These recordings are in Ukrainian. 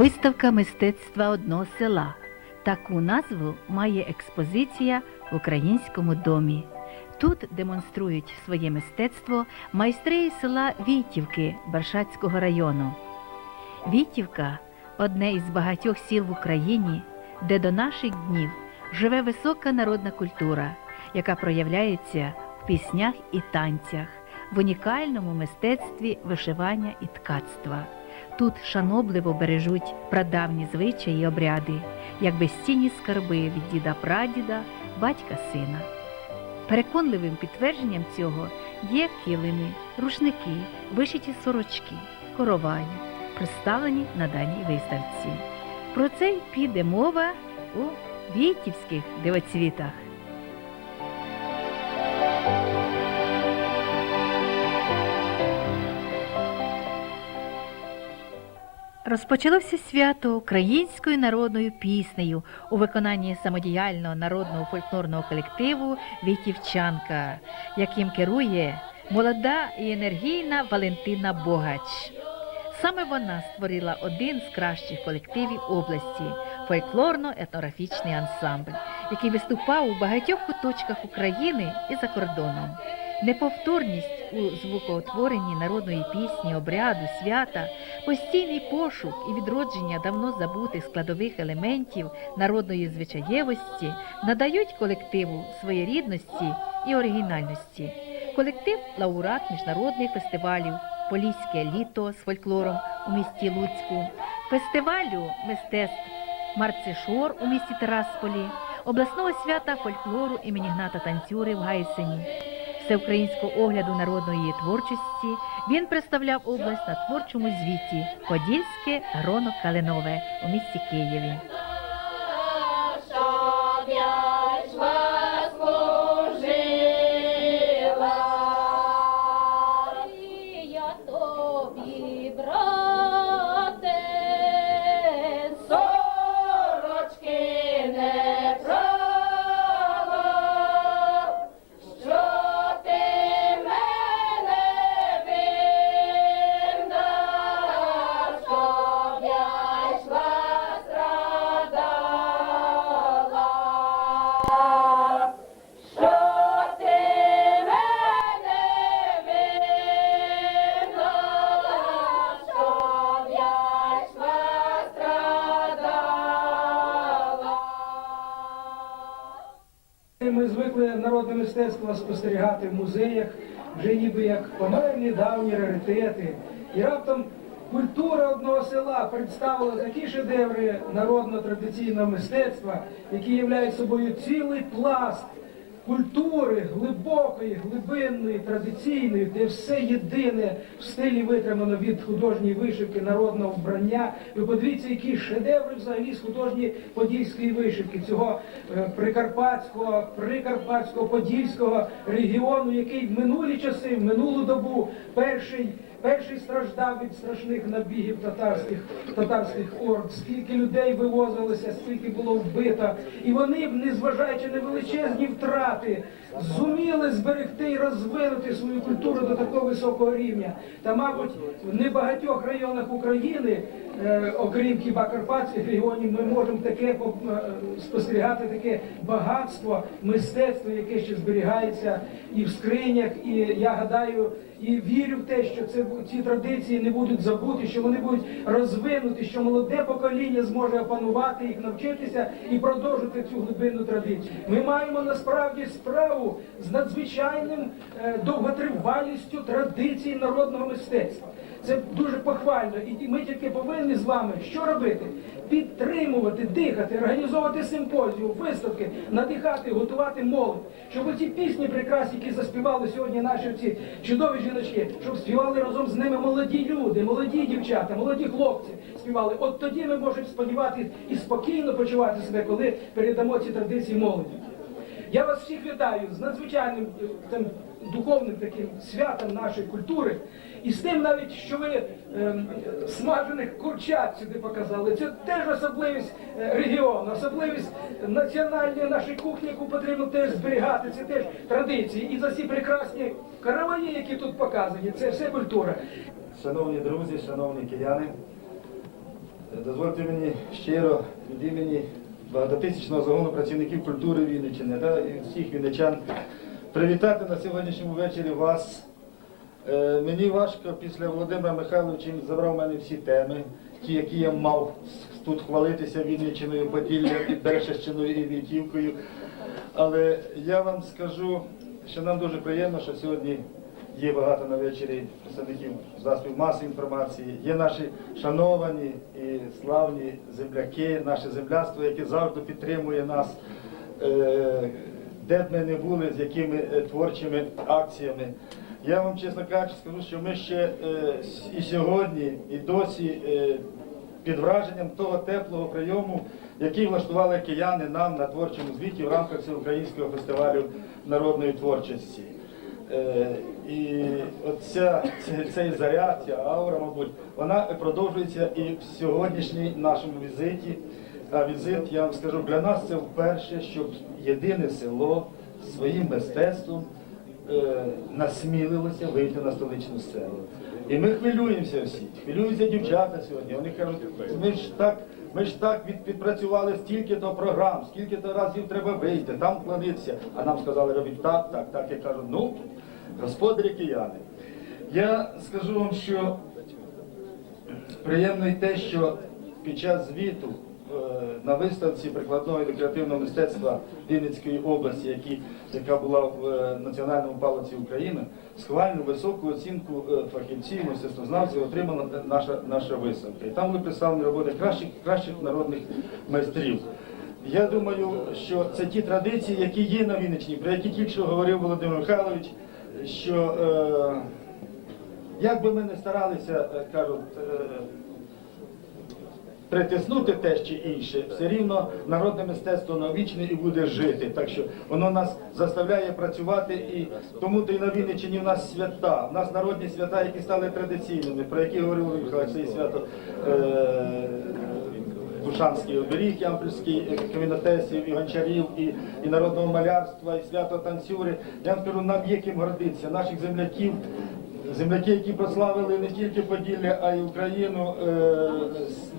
Виставка мистецтва одного села. Таку назву має експозиція в українському домі. Тут демонструють своє мистецтво майстри із села Вітівки Баршацького району. Вітівка одне із багатьох сіл в Україні, де до наших днів живе висока народна культура, яка проявляється в піснях і танцях, в унікальному мистецтві вишивання і ткацтва. Тут шанобливо бережуть прадавні звичаї і обряди, як безцінні скарби від діда прадіда, батька сина. Переконливим підтвердженням цього є килими, рушники, вишиті сорочки, короваї, представлені на даній виставці. Про це й піде мова у вітівських дивоцвітах. Розпочалося свято українською народною піснею у виконанні самодіяльного народного фольклорного колективу Вітівчанка, яким керує молода і енергійна Валентина Богач. Саме вона створила один з кращих колективів області фольклорно-етнографічний ансамбль, який виступав у багатьох куточках України і за кордоном. Неповторність у звукоутворенні народної пісні, обряду, свята, постійний пошук і відродження давно забутих складових елементів народної звичаєвості надають колективу своєрідності і оригінальності. Колектив лауреат міжнародних фестивалів Поліське літо з фольклором у місті Луцьку, фестивалю мистецтв Марцишор у місті Тарасполі, обласного свята фольклору імені Гната Танцюри в Гайсені. Всеукраїнського огляду народної творчості він представляв область на творчому звіті Подільське гроно Калинове у місті Києві. Народне мистецтво спостерігати в музеях, вже ніби як померлі давні раритети. І раптом культура одного села представила такі шедеври народного традиційного мистецтва, які являють собою цілий пласт культури глибокої, глибинної, традиційної, де все єдине в стилі витримано від художньої вишивки народного вбрання. Ви подивіться, які шедеври взагалі з художньої подільської вишивки, цього е, прикарпатського, прикарпатського подільського регіону, який в минулі часи, в минулу добу перший. Перший страждав від страшних набігів татарських татарських орд, скільки людей вивозилося, скільки було вбито, і вони, незважаючи на величезні втрати, зуміли зберегти і розвинути свою культуру до такого високого рівня. Та, мабуть, в небагатьох районах України, е, окрім хіба карпатських регіонів, ми можемо таке е, спостерігати таке багатство мистецтва, яке ще зберігається і в скринях, і я гадаю. І вірю в те, що це ці традиції не будуть забуті, що вони будуть розвинуті, що молоде покоління зможе опанувати їх, навчитися і продовжити цю глибинну традицію. Ми маємо насправді справу з надзвичайним е, довготривалістю традицій народного мистецтва. Це дуже похвально, і ми тільки повинні з вами що робити? Підтримувати, дихати, організовувати симпозіум, виставки, надихати, готувати молодь, щоб оці пісні прекрасні, які заспівали сьогодні наші ці чудові жіночки, щоб співали разом з ними молоді люди, молоді дівчата, молоді хлопці співали. От тоді ми можемо сподіватися і спокійно почувати себе, коли передамо ці традиції молоді. Я вас всіх вітаю з надзвичайним е, тим духовним таким святом нашої культури. І з тим навіть, що ви ем, смажених курчат сюди показали, це теж особливість е, регіону, особливість національної нашої кухні, яку потрібно теж зберігати, це теж традиції. І за ці прекрасні караваї, які тут показані, це все культура. Шановні друзі, шановні кияни, е, Дозвольте мені щиро від імені багатотисячного загону працівників культури Вінниччини да, і всіх вінничан привітати на сьогоднішньому вечорі вас. Е, мені важко після Володимира Михайловича забрав в мене всі теми, ті, які я мав тут хвалитися Вінниччиною, Поділлям, і Бершищиною і Вітівкою. Але я вам скажу, що нам дуже приємно, що сьогодні є багато на вечорі представників засобів масової інформації, є наші шановані і славні земляки, наше земляство, яке завжди підтримує нас, е, де б ми не були, з якими е, творчими акціями. Я вам чесно кажучи, скажу, що ми ще е, і сьогодні, і досі е, під враженням того теплого прийому, який влаштували кияни нам на творчому звіті в рамках всеукраїнського фестивалю народної творчості. Е, І оця, цей, заряд, ця аура, мабуть, вона продовжується і в сьогоднішній нашому візиті. А візит, я вам скажу, для нас це вперше, щоб єдине село своїм мистецтвом насмілилося вийти на столичну сцену. І ми хвилюємося всі, хвилюються дівчата сьогодні. Вони кажуть, ми ж так, ми ж так відпрацювали стільки до програм, скільки то разів треба вийти, там вкладитися. А нам сказали, робіть так, так, так. Я кажу, ну, господарі кияни. Я скажу вам, що приємно й те, що під час звіту е, на виставці прикладного і декоративного мистецтва Вінницької області, які, яка була в е, Національному палаці України, схвальну високу оцінку е, фахівців, мистецтвознавців отримала наша, наша виставка. І там були представлені роботи кращих, кращих народних майстрів. Я думаю, що це ті традиції, які є на Вінниччині, про які тільки що говорив Володимир Михайлович, що е, як би ми не старалися, е, кажуть, е, притиснути те чи інше, все рівно народне мистецтво навічне і буде жити. Так що воно нас заставляє працювати і тому то і на Вінниччині в нас свята, в нас народні свята, які стали традиційними, про які говорив Михайлович, це і свято. Е, Душанський оберіг, Ямпільський е, камінотесів, і гончарів, і, і народного малярства, і свято танцюри. Я вам скажу, нам є ким гордитися, наших земляків, земляки, які прославили не тільки Поділля, а й Україну, е,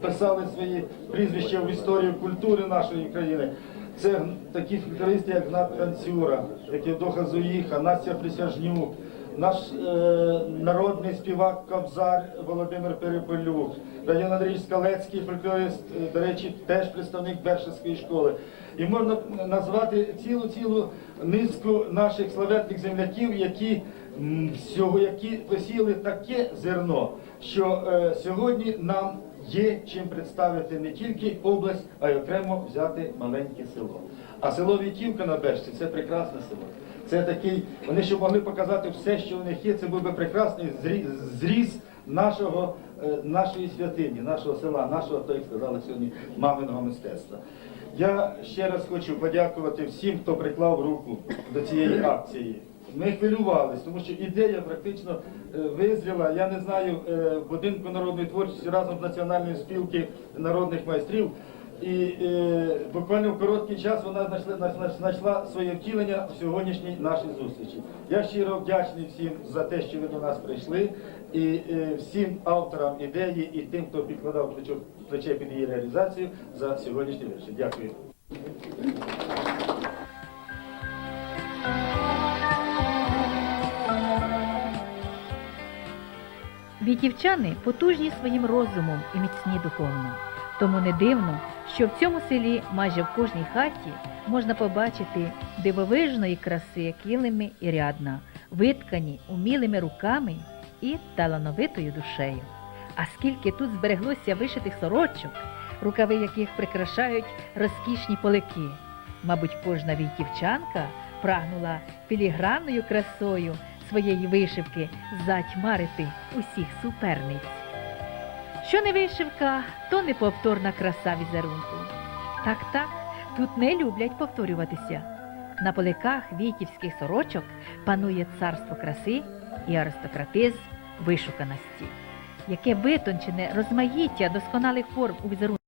писали свої прізвища в історію культури нашої країни. Це такі фольклористи, як Гнат Танцюра, як Євдоха Зуїха, Настя Присяжнюк, наш е, народний співак Кобзар Володимир Перепелюк, Район Андрій Скалецький, фольклорист, е, до речі, теж представник Бершевської школи. І можна назвати цілу цілу низку наших славетних земляків, які які посіяли таке зерно, що е, сьогодні нам є чим представити не тільки область, а й окремо взяти маленьке село. А село Вітівка на Бешці це прекрасне село. Це такий, вони щоб могли показати все, що в них є, це був би прекрасний зрі- зріз нашого, е, нашої святині, нашого села, нашого, то як сказали сьогодні, маминого мистецтва. Я ще раз хочу подякувати всім, хто приклав руку до цієї акції. Ми хвилювались, тому що ідея практично е, визріла. Я не знаю, е, в будинку народної творчості разом з Національною спілки народних майстрів. І е, буквально в короткий час вона знайшла, знайшла, своє втілення в сьогоднішній нашій зустрічі. Я щиро вдячний всім за те, що ви до нас прийшли, і е, всім авторам ідеї, і тим, хто підкладав плече під її реалізацію за сьогоднішній вечір. Дякую. Вітівчани потужні своїм розумом і міцні духовно. Тому не дивно, що в цьому селі майже в кожній хаті можна побачити дивовижної краси килими і рядна, виткані умілими руками і талановитою душею. А скільки тут збереглося вишитих сорочок, рукави яких прикрашають розкішні полики. Мабуть, кожна вітівчанка прагнула філігранною красою своєї вишивки затьмарити усіх суперниць. Що не вишивка, то неповторна краса візерунку. Так, так, тут не люблять повторюватися. На поликах вітівських сорочок панує царство краси і аристократизм вишуканості. Яке витончене розмаїття досконалих форм у візерунку.